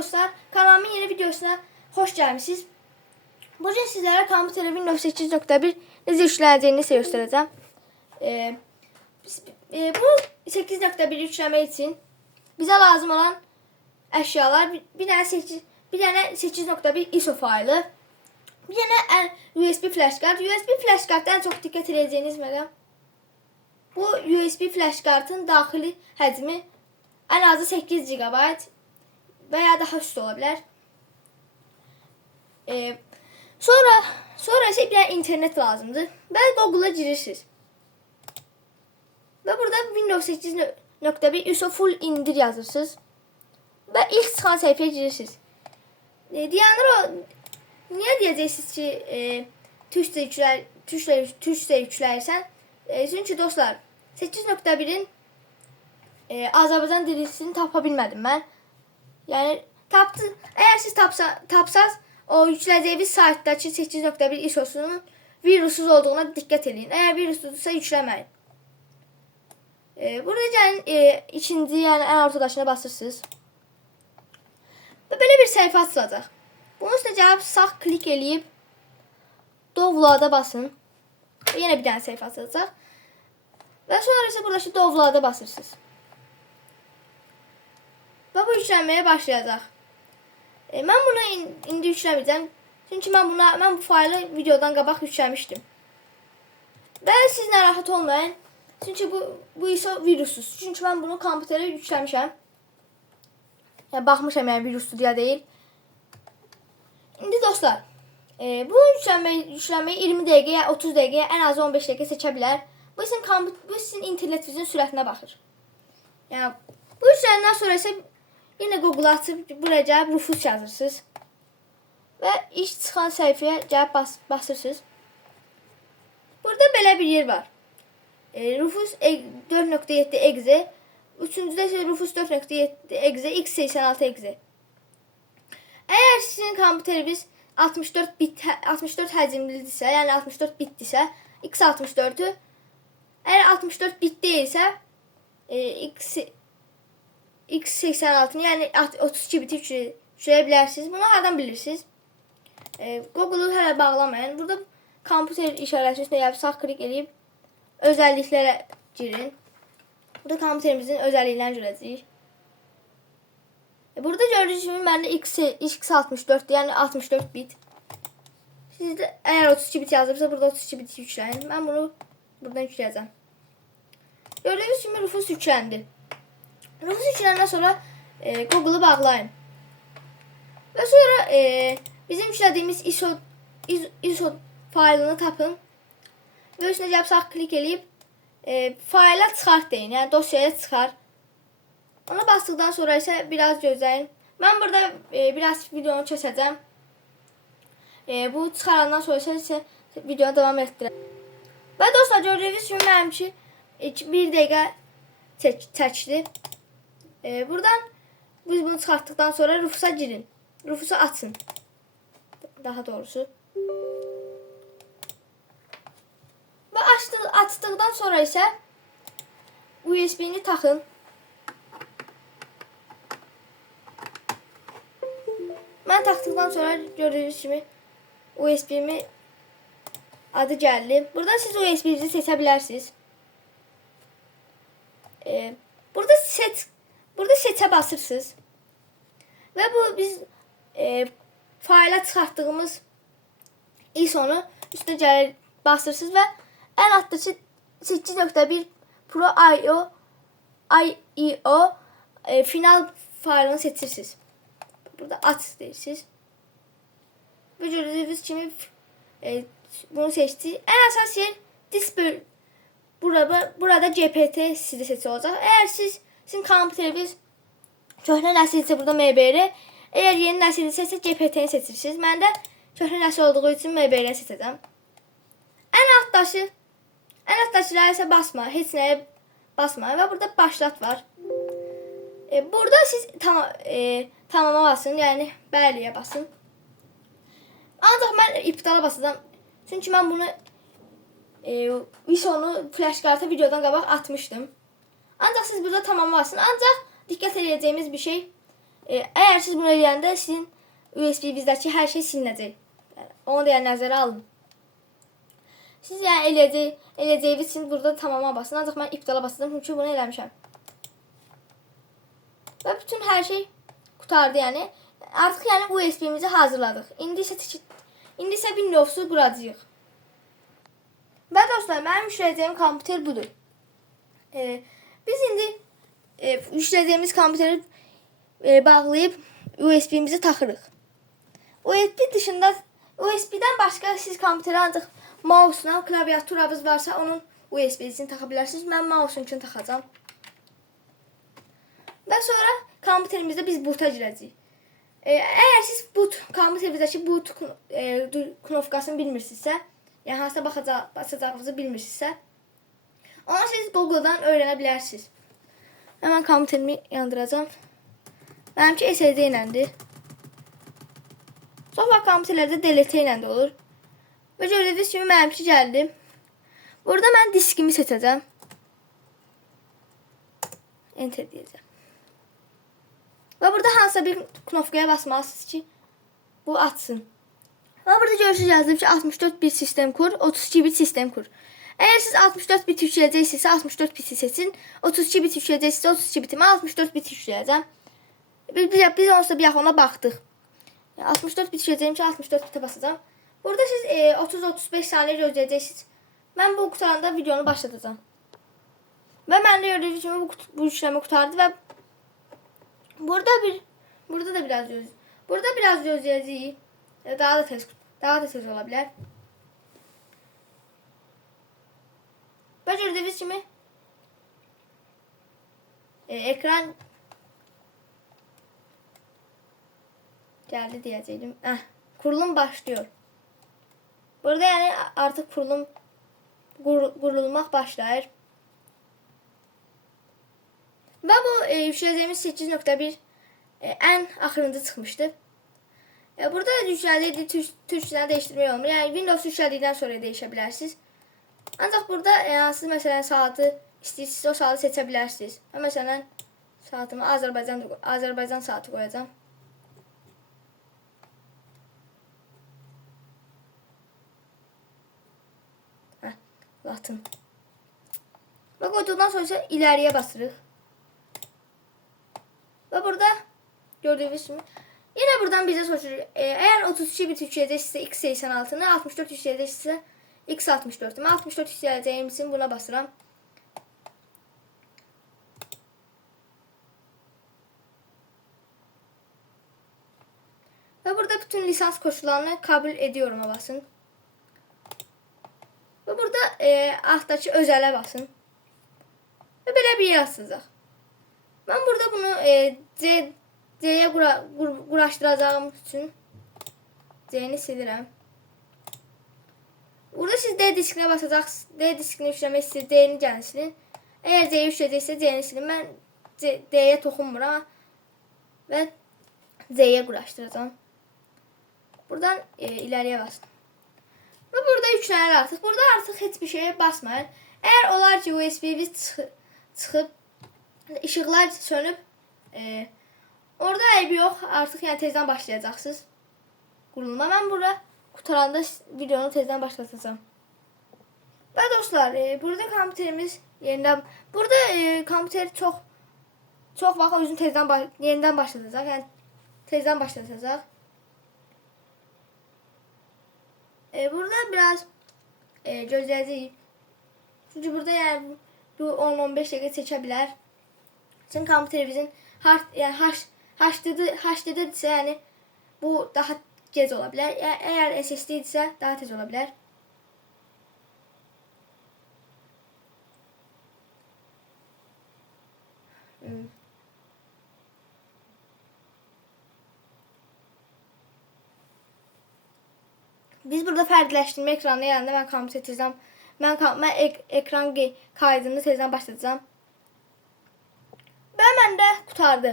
dostlar, kanalımın yeni videosuna hoş gelmişsiniz. Bugün sizlere kompüteri Windows 8.1 necə yüklənəcəyini size göstereceğim. Bu 8.1 yükləmək için bize lazım olan eşyalar bir tane 8.1 ISO faylı, bir tane USB flash kart. USB flash kartda en çok dikkat edeceğiniz məqam bu USB flash kartın daxili həcmi en azı 8 GB veya daha üstü olabilir. Sonra ise bir internet lazımdır ve Google'a girirsiniz. Ve burada Windows 8.1 ISO full indir yazırsınız ve ilk çıkan sayfaya girirsiniz. Diyenler o niye diyeceksiniz ki Türkçe yüklersen? Çünkü dostlar 8.1'in Azərbaycan dilisini tapa bilmədim mən. Yani eğer siz tapsaz o yükleyeceğiniz saytdaki 8.1 ISO'sunun virussuz olduğuna dikkat edin. Eğer virussuzsa yüklemeyin. Burada gəlin ikinci yani en ortadakına basırsınız. Ve böyle bir sayfa açılacaq. Bunun üstüne gəlib sağ klik eləyib Download'a basın. Ve yine bir tane sayfa açılacaq. Ve sonra ise buradaki Download'a basırsınız. Ve bu yüklenmeye başlayacaq. Ben bunu indi yükləməyəcəm. Çünkü ben bu faylı videodan qabaq yükləmişdim. Ve siz narahat olmayın. Çünkü bu ISO virussuz. Çünkü ben bunu kompütere yükləmişəm. Yani baxmışam yani viruslu diye değil. İndi dostlar, bu yükləməyi 20 dəqiqəyə, 30 dəqiqəyə, en az 15 dəqiqə seçə bilər. Bu sizin internetinizin sürətinə baxır. Yani bu yükləndən sonra ise yine Google'a açıp buraya gəlib Rufus yazırsınız. Ve ilk çıxan sayfaya gəlib basırsınız. Burada belə bir yer var. Rufus 4.7 exe. Üçüncüdə ise Rufus 4.7 exe x86 exe. Eğer sizin kompüteriniz 64 həcmlidirsə, yani 64 bitdirsə, x64'ü eğer 64 bit değilse x86'ını yani 32 biti yükləyə Bunu hardan bilirsiniz? Google'u hələ bağlamayın. Burada kompüter işarəsinin üstünə gəlib sağ klik edib özelliklere girin. Burada kompüterimizin özelliklerini görəcəyik. Burada gördüğünüz gibi bende x64 yani 64 bit. Sizde eğer 32 bit yazırsa burada 32 bit yükləyin. Ben bunu buradan yükləyəcəm. Gördüğünüz gibi Rufus yükləndi. Rufus yükləndən sonra Google'u bağlayın. Ve sonra bizim yüklədiyimiz ISO faylını tapın. Ve üstüne gəlib sağ klik edib fayla çıxart deyin. Yani dosyaya çıxar. Ona bastıktan sonra ise biraz gözləyin. Ben burada biraz videonu kəsəcəm. Bu çıxarandan sonra ise videonu devam etdirəm. Və dostlar gördüyünüz kimi mənimki 1 dəqiqə çəkdi. Buradan biz bunu çıxartdıktan sonra Rufus'a girin. Rufus'u açın. Daha doğrusu. Ve açtıktan sonra ise USB'ni takın. Ben taktıktan sonra gördüğünüz gibi USB'mi adı geldi. Burada siz USB'nizi seçebilirsiniz. Burada set'e basırsınız. Ve bu biz fayla çıxartdığımız ISO'nu üstüne gəlib basırsınız ve en alttaki 8.1 Pro IEO final faylını seçirsiniz. Burada aç deyirsiniz. Ve gördüğünüz kimi bunu seçti. En əsas yer display. Burada GPT sizde seçili olacaq. Eğer sizin kompüteriniz köhnə nəsildirsə burada MBR, eğer yeni nəsildirsə GPT'ni seçirsiniz. Mən də köhnə nəsil olduğu için MBR seçəcəm. En alttakilərə isə basma, heç nəyə basma və burada başlat var. Burada siz tamama basın, yani bəliyə basın. Ancaq mən iptala basacağım. Çünki mən bunu ISO'nu flash karta videodan qabaq atmışdım. Ancaq siz burada tamama basın. Ancaq dikkat edeceğimiz bir şey Eğer siz bunu eləyəndə sizin USB-bizdəki hər şey silinəcək. Yəni, onu da nəzərə alın. Siz yəni eləyəcəyiniz için burada tamama basın. Ancaq mən iptala basacağım çünki bunu eləmişəm. Və bütün hər şey qutardı yəni. Artıq yəni USB-mizi hazırladıq. İndi isə Windows-u quracağıq. Və dostlar, mənim yükləyəcəyim kompüter budur. Biz indi yüklədiyimiz kompüteri bağlayıb USB-mizi taxırıq. USB-dən başqa siz kompüterə ancaq mouse-la, klaviaturanız varsa onun USB-sini taxa bilərsiniz. Mən mouse-unkini taxacağam. Və sonra kompüterimizdə biz boota girəcəyik. Əgər siz kompüterimizdəki boot knopkasını bilmirsinizsə, yəni hansısa basacağınızı bilmirsinizsə, onu siz Google-dan öyrənə bilərsiniz. Hemen kompüterimi yandıracağım. Benimki SSD iləndir. Çox vaxt kompüterlərdə DLT ilə də olur. Və gördüyünüz kimi mənimki gəldi. Burada mən diskimi seçəcəm. Enter deyəcəm. Və burada hansısa bir knopkaya basmalısınız ki, bu açsın. Və burada görürsünüz yazılıb ki, 64 bit sistem kur, 32 bit sistem kur. Eğer siz 64 bit yükləyəcəksinizsə 64 biti seçin. 32 bit yükləyəcəksinizsə 32 bitimi 64 bit yükləyəcəm. Biz onsuz da bir ona baxdıq. 64 bit yükləyəcəyim ki 64 bitə basacağım. Burada siz 30-35 saniyə gözləyəcəksiniz. Mən bu qutaranda videonu başlatacağım. Və mən də gördüyünüz kimi bu yükləmə qutardı və burada da biraz gözləyəcəyik. Daha da tez ola bilər. Və gördüyünüz kimi ekran geldi diyəcəydim. Kurulum başlıyor. Burada yani artık kurulum qurulmaq başlayır. Və bu yükləyəcəyimiz 8.1 ən axırıncı çıxmışdı. Burada yüklədiyini türkçədən dəyişdirmək olmur. Yəni Windows yüklədikdən sonra dəyişə bilərsiniz. Ancaq burada siz məsələn saatı istəyirsiniz, o saatı seçə bilərsiniz. Mən məsələn saatımı Azərbaycan saatı qoyacağam. Latın. Və qoyduqdan sonra isə ileriyə basırıq. Və burada gördüyünüz kimi yine buradan bize soruşur. Eğer 32 bit yükləyəcəksinizsə x86'ını, 64 yükləyəcəksinizsə x64'ümü. 64 yükləyəcəyim için buna basıram. Ve burada bütün lisans koşullarını kabul ediyorum basın. Ve burada alttaki özele basın. Ve böyle bir yer açacaq. Ben burada bunu C'ye quraşdıracağım için C'ni silirəm. Burada siz D diskinə basacaqsınız. D diskini yükləmək istəyir, D'ni gəlin silin. Eğer C'yi yükləyəcəksə C'ni silin. Mən D'ye toxunmuram və C'ye quraşdıracağım. Buradan ileriye basın. Ve burada yüklənir artıq. Burada artıq heç bir şeye basmayın. Eğer olar ki USB-biz çıxıb, işıqlar sönüb, orada ayıbı yox. Artıq yəni tezdən başlayacaqsınız qurulma. Mən burada qutaranda videonu tezdən başlatacağım. Və dostlar, burada kompüterimiz yenidən, burada kompüter çox vaxt özünü yenidən başlatacaq. Yəni tezdən başlatacaq. Burada biraz gözləyəcəyik. Çünki burada yəni bu 10-15 dəqiqə çəkə bilər. Çünki kompüterimizin HDD-dirsə, yəni bu daha gec ola bilər. Əgər SSD-dirsə daha tez ola bilər. Biz burada fərqləşdirmə ekranına yanında mən kompüter tezdən ekran kaydını tezdən başlatacağım. Və məndə qutardı.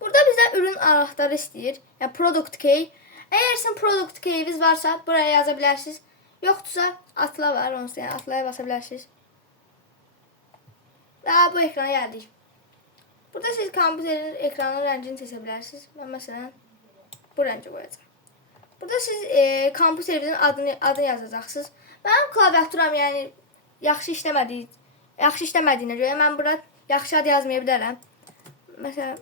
Burada bizdən ürün anahtarı istəyir. Yəni product key. Əgər sizin product key'iniz varsa buraya yaza bilərsiniz. Yoxdursa atla var, onsuz yəni atlaya basa bilərsiniz. Və bu ekrana gəldik. Burada siz kompüterin ekranın rəngini seçə bilərsiniz. Mən məsələn bu rəngi qoyacağam. Burada siz kompüterin adını yazacaqsınız. Mənim klaviaturam yəni yaxşı işləmədiyinə görə mən burada yaxşı ad yazmaya bilərəm. Məsələn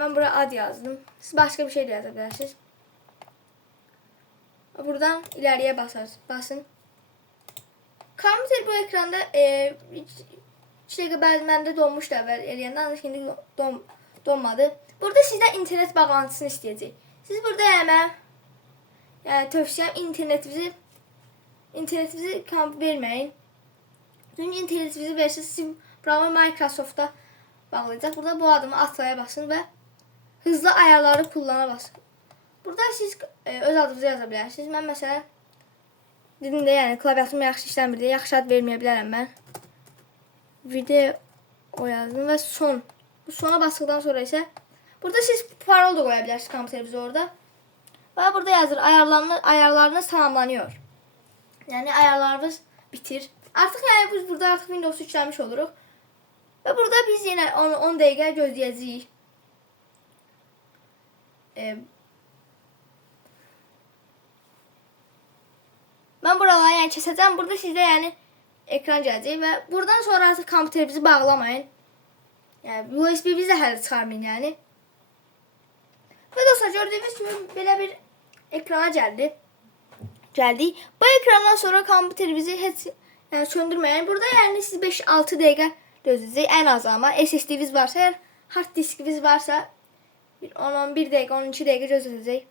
mən buraya ad yazdım. Siz başqa bir şey də yaza bilərsiniz. Buradan ileriye basın. Kompüter bu ekranda 2 dəqiqə bəzən donmuşdu əvvəl eləyəndə, ancaq indi donmadı. Burada sizdən internet bağlantısını istəyəcək. Siz burada yəni tövsiyəm internetinizi verməyin. Çünki internetinizi verirsiniz, siz proqramı Microsoft'a bağlayacaq. Burada bu adımı atlaya basın və hızlı ayarları kullana basın. Burada siz öz adınızı yaza bilərsiniz. Mən məsələn dedim də yəni klaviaturum yaxşı işləmir deyə yaxşı ad verməyə bilərəm mən. Video yazdım və son. Bu sona basdıqdan sonra isə burada siz parol da qoya bilərsiniz kompüterinizə orada. Və burada yazır ayarlarınız tamamlanıyor. Yəni ayarlarınız bitir. Artıq yəni biz burada artıq Windows'u yükləmiş oluruq. Və burada biz yenə 10 dəqiqə gözləyəcəyik. Mən buraları yəni kəsəcəm. Burada sizdə yəni ekran gələcək və buradan sonra artıq kompüterinizi bağlamayın. Yəni USB-nizi də hələ çıxarmayın yəni. Və dostlar gördüyünüz kimi belə bir ekrana gəldik. Bu ekrandan sonra kompüterinizi heç yəni söndürməyin. Burada yəni siz 5-6 dəqiqə gözləyəcək ən az ama SSD-niz varsa, əgər hard diskiniz varsa 10-11 dəqiqə, 12 dəqiqə gözləyəcək.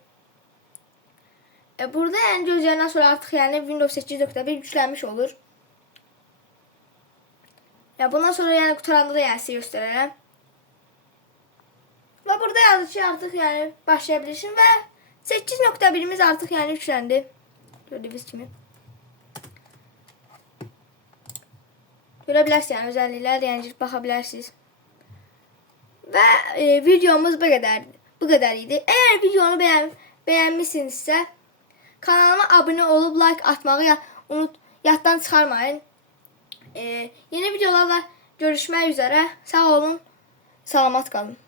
Burada yəni gözləyəndən sonra artıq yəni Windows 8.1 yüklənmiş olur. Bundan sonra yəni qutaranda da yəni sizə göstərərəm. Və burada yazır ki artıq yəni başlayabilirsin və 8.1'imiz artıq yəni yükləndi. Gördüyünüz kimi. Görə bilərsiniz yəni özelliklər yəni baxa bilərsiniz. Və videomuz bu qədər idi. Əgər videonu bəyənmişsinizsə kanalıma abunə olub like atmağı yaddan çıxarmayın. Yeni videolarla görüşmək üzərə. Sağ olun, salamat qalın.